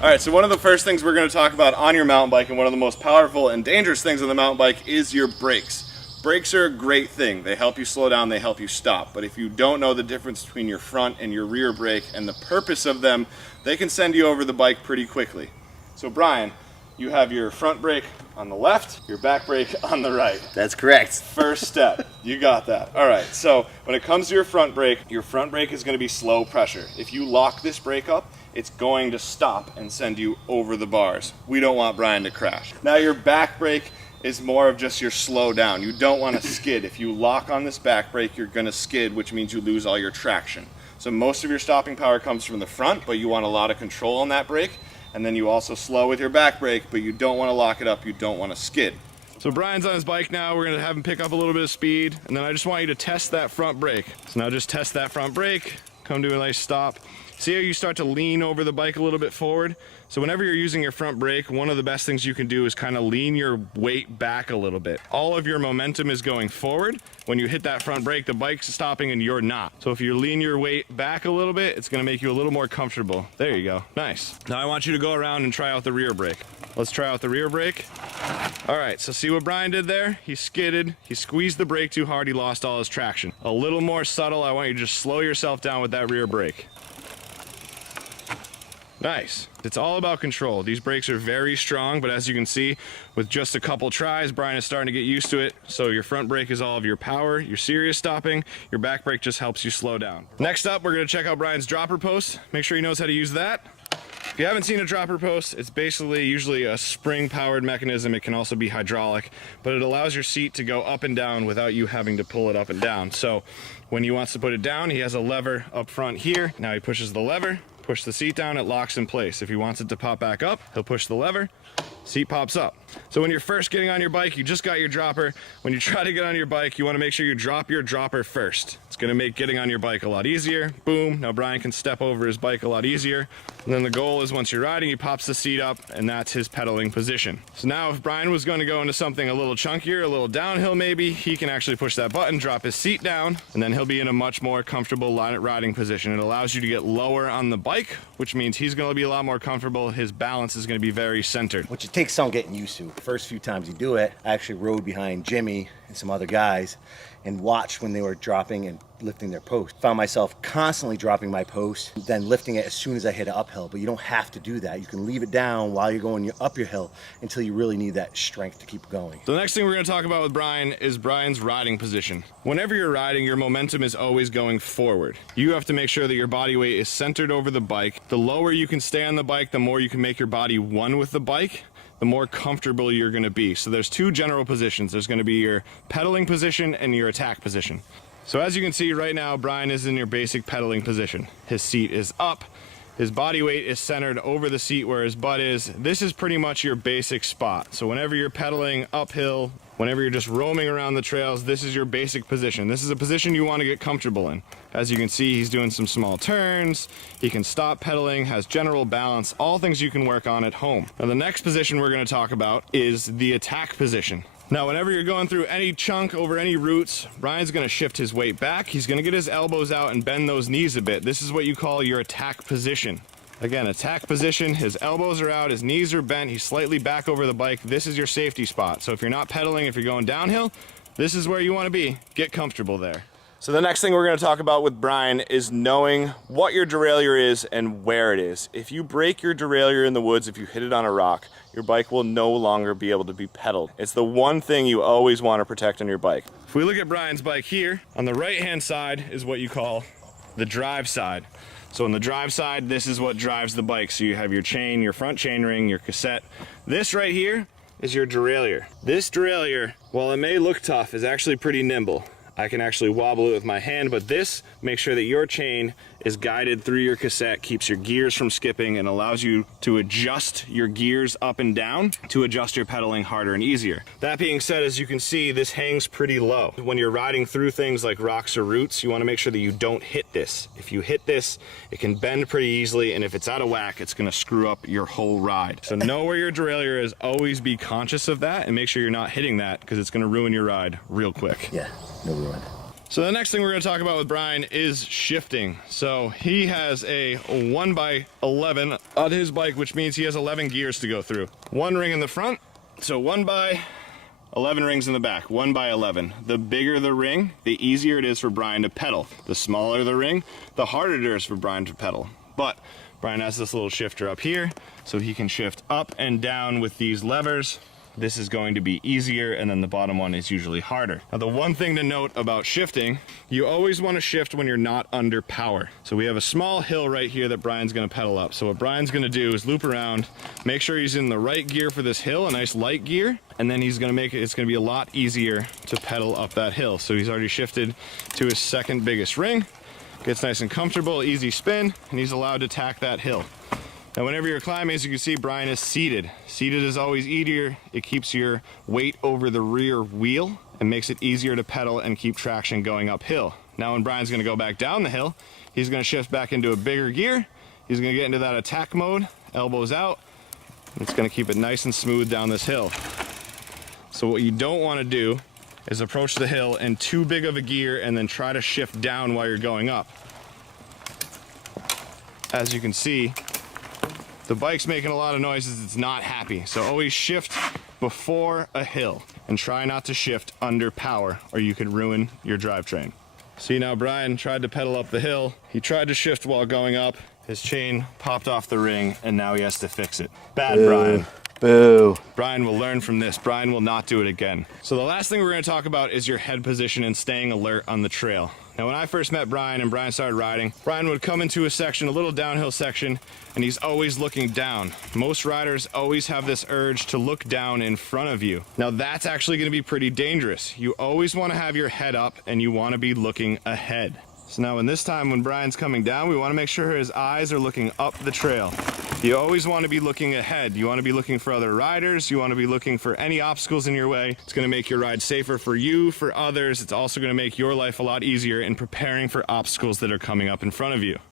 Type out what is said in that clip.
All right, so one of the first things we're going to talk about on your mountain bike, and one of the most powerful and dangerous things on the mountain bike, is your brakes. Brakes are a great thing. They help you slow down, they help you stop. But if you don't know the difference between your front and your rear brake and the purpose of them, they can send you over the bike pretty quickly. So Brian, you have your front brake on the left, your back brake on the right. That's correct. First step, you got that. All right, so when it comes to your front brake is going to be slow pressure. If you lock this brake up, it's going to stop and send you over the bars. We don't want Brian to crash. Now your back brake is more of just your slow down. You don't want to skid. If you lock on this back brake, you're going to skid, which means you lose all your traction. So most of your stopping power comes from the front, but you want a lot of control on that brake. And then you also slow with your back brake, but you don't want to lock it up. You don't want to skid. So Brian's on his bike now. We're going to have him pick up a little bit of speed, and then I just want you to test that front brake. So now just test that front brake, come to a nice stop. See how you start to lean over the bike a little bit forward? So whenever you're using your front brake, one of the best things you can do is kind of lean your weight back a little bit. All of your momentum is going forward. When you hit that front brake, the bike's stopping and you're not. So if you lean your weight back a little bit, it's gonna make you a little more comfortable. There you go, nice. Now I want you to go around and try out the rear brake. Let's try out the rear brake. All right, so see what Brian did there? He skidded, he squeezed the brake too hard, he lost all his traction. A little more subtle, I want you to just slow yourself down with that rear brake. Nice. It's all about control. These brakes are very strong, but as you can see, with just a couple tries, Brian is starting to get used to it. So your front brake is all of your power, your serious stopping. Your back brake just helps you slow down. Next up, we're gonna check out Brian's dropper post. Make sure he knows how to use that. If you haven't seen a dropper post, it's basically usually a spring-powered mechanism. It can also be hydraulic, but it allows your seat to go up and down without you having to pull it up and down. So when he wants to put it down, he has a lever up front here. Now he pushes the lever, push the seat down, it locks in place. If he wants it to pop back up, he'll push the lever, seat pops up. So when you're first getting on your bike, you just got your dropper. When you try to get on your bike, you want to make sure you drop your dropper first. It's going to make getting on your bike a lot easier. Boom, now Brian can step over his bike a lot easier. And then the goal is once you're riding, he pops the seat up, and that's his pedaling position. So now if Brian was going to go into something a little chunkier, a little downhill maybe, he can actually push that button, drop his seat down, and then he'll be in a much more comfortable riding position. It allows you to get lower on the bike, which means he's going to be a lot more comfortable. His balance is going to be very centered. Which it takes some getting used to. The first few times you do it, I actually rode behind Jimmy and some other guys and watched when they were dropping and lifting their post. Found myself constantly dropping my post, then lifting it as soon as I hit an uphill. But you don't have to do that. You can leave it down while you're going up your hill until you really need that strength to keep going. So the next thing we're going to talk about with Brian is Brian's riding position. Whenever you're riding, your momentum is always going forward. You have to make sure that your body weight is centered over the bike. The lower you can stay on the bike, the more you can make your body one with the bike, the more comfortable you're going to be. So there's two general positions. There's going to be your pedaling position and your attack position. So as you can see right now, Brian is in your basic pedaling position. His seat is up. His body weight is centered over the seat where his butt is. This is pretty much your basic spot. So whenever you're pedaling uphill, whenever you're just roaming around the trails, this is your basic position. This is a position you want to get comfortable in. As you can see, he's doing some small turns. He can stop pedaling, has general balance, all things you can work on at home. Now the next position we're going to talk about is the attack position. Now, whenever you're going through any chunk over any roots, Brian's going to shift his weight back. He's going to get his elbows out and bend those knees a bit. This is what you call your attack position. Again, attack position, his elbows are out, his knees are bent, he's slightly back over the bike. This is your safety spot. So if you're not pedaling, if you're going downhill, this is where you want to be. Get comfortable there. So the next thing we're going to talk about with Brian is knowing what your derailleur is and where it is. If you break your derailleur in the woods, if you hit it on a rock, your bike will no longer be able to be pedaled. It's the one thing you always want to protect on your bike. If we look at Brian's bike here, on the right-hand side is what you call the drive side. So on the drive side, this is what drives the bike. So you have your chain, your front chain ring, your cassette. This right here is your derailleur. This derailleur, while it may look tough, is actually pretty nimble. I can actually wobble it with my hand, but this makes sure that your chain is guided through your cassette, keeps your gears from skipping, and allows you to adjust your gears up and down to adjust your pedaling harder and easier. That being said, as you can see, this hangs pretty low. When you're riding through things like rocks or roots, you want to make sure that you don't hit this. If you hit this, it can bend pretty easily, and if it's out of whack, it's going to screw up your whole ride. So know where your derailleur is, always be conscious of that, and make sure you're not hitting that, because it's going to ruin your ride real quick. Yeah, no ruin. So the next thing we're going to talk about with Brian is shifting. So he has a 1x11 on his bike, which means he has 11 gears to go through. One ring in the front, so 1x11 rings in the back, 1x11. The bigger the ring, the easier it is for Brian to pedal. The smaller the ring, the harder it is for Brian to pedal. But Brian has this little shifter up here, so he can shift up and down with these levers. This is going to be easier, and then the bottom one is usually harder. Now, the one thing to note about shifting, you always want to shift when you're not under power. So we have a small hill right here that Brian's going to pedal up. So what Brian's going to do is loop around, make sure he's in the right gear for this hill, a nice light gear, and then he's going to make it, it's going to be a lot easier to pedal up that hill. So he's already shifted to his second biggest ring, gets nice and comfortable, easy spin, and he's allowed to tack that hill. Now, whenever you're climbing, as you can see, Brian is seated. Seated is always easier. It keeps your weight over the rear wheel and makes it easier to pedal and keep traction going uphill. Now, when Brian's going to go back down the hill, he's going to shift back into a bigger gear. He's going to get into that attack mode, elbows out. It's going to keep it nice and smooth down this hill. So what you don't want to do is approach the hill in too big of a gear and then try to shift down while you're going up. As you can see, the bike's making a lot of noises, it's not happy. So always shift before a hill and try not to shift under power or you could ruin your drivetrain. See, now Brian tried to pedal up the hill. He tried to shift while going up. His chain popped off the ring and now he has to fix it. Bad, Brian. Boo. Brian will learn from this. Brian will not do it again. So the last thing we're going to talk about is your head position and staying alert on the trail. Now, when I first met Brian and Brian started riding, Brian would come into a section, a little downhill section, and he's always looking down. Most riders always have this urge to look down in front of you. Now, that's actually going to be pretty dangerous. You always want to have your head up and you want to be looking ahead. So now, when Brian's coming down, we want to make sure his eyes are looking up the trail. You always want to be looking ahead. You want to be looking for other riders. You want to be looking for any obstacles in your way. It's going to make your ride safer for you, for others. It's also going to make your life a lot easier in preparing for obstacles that are coming up in front of you.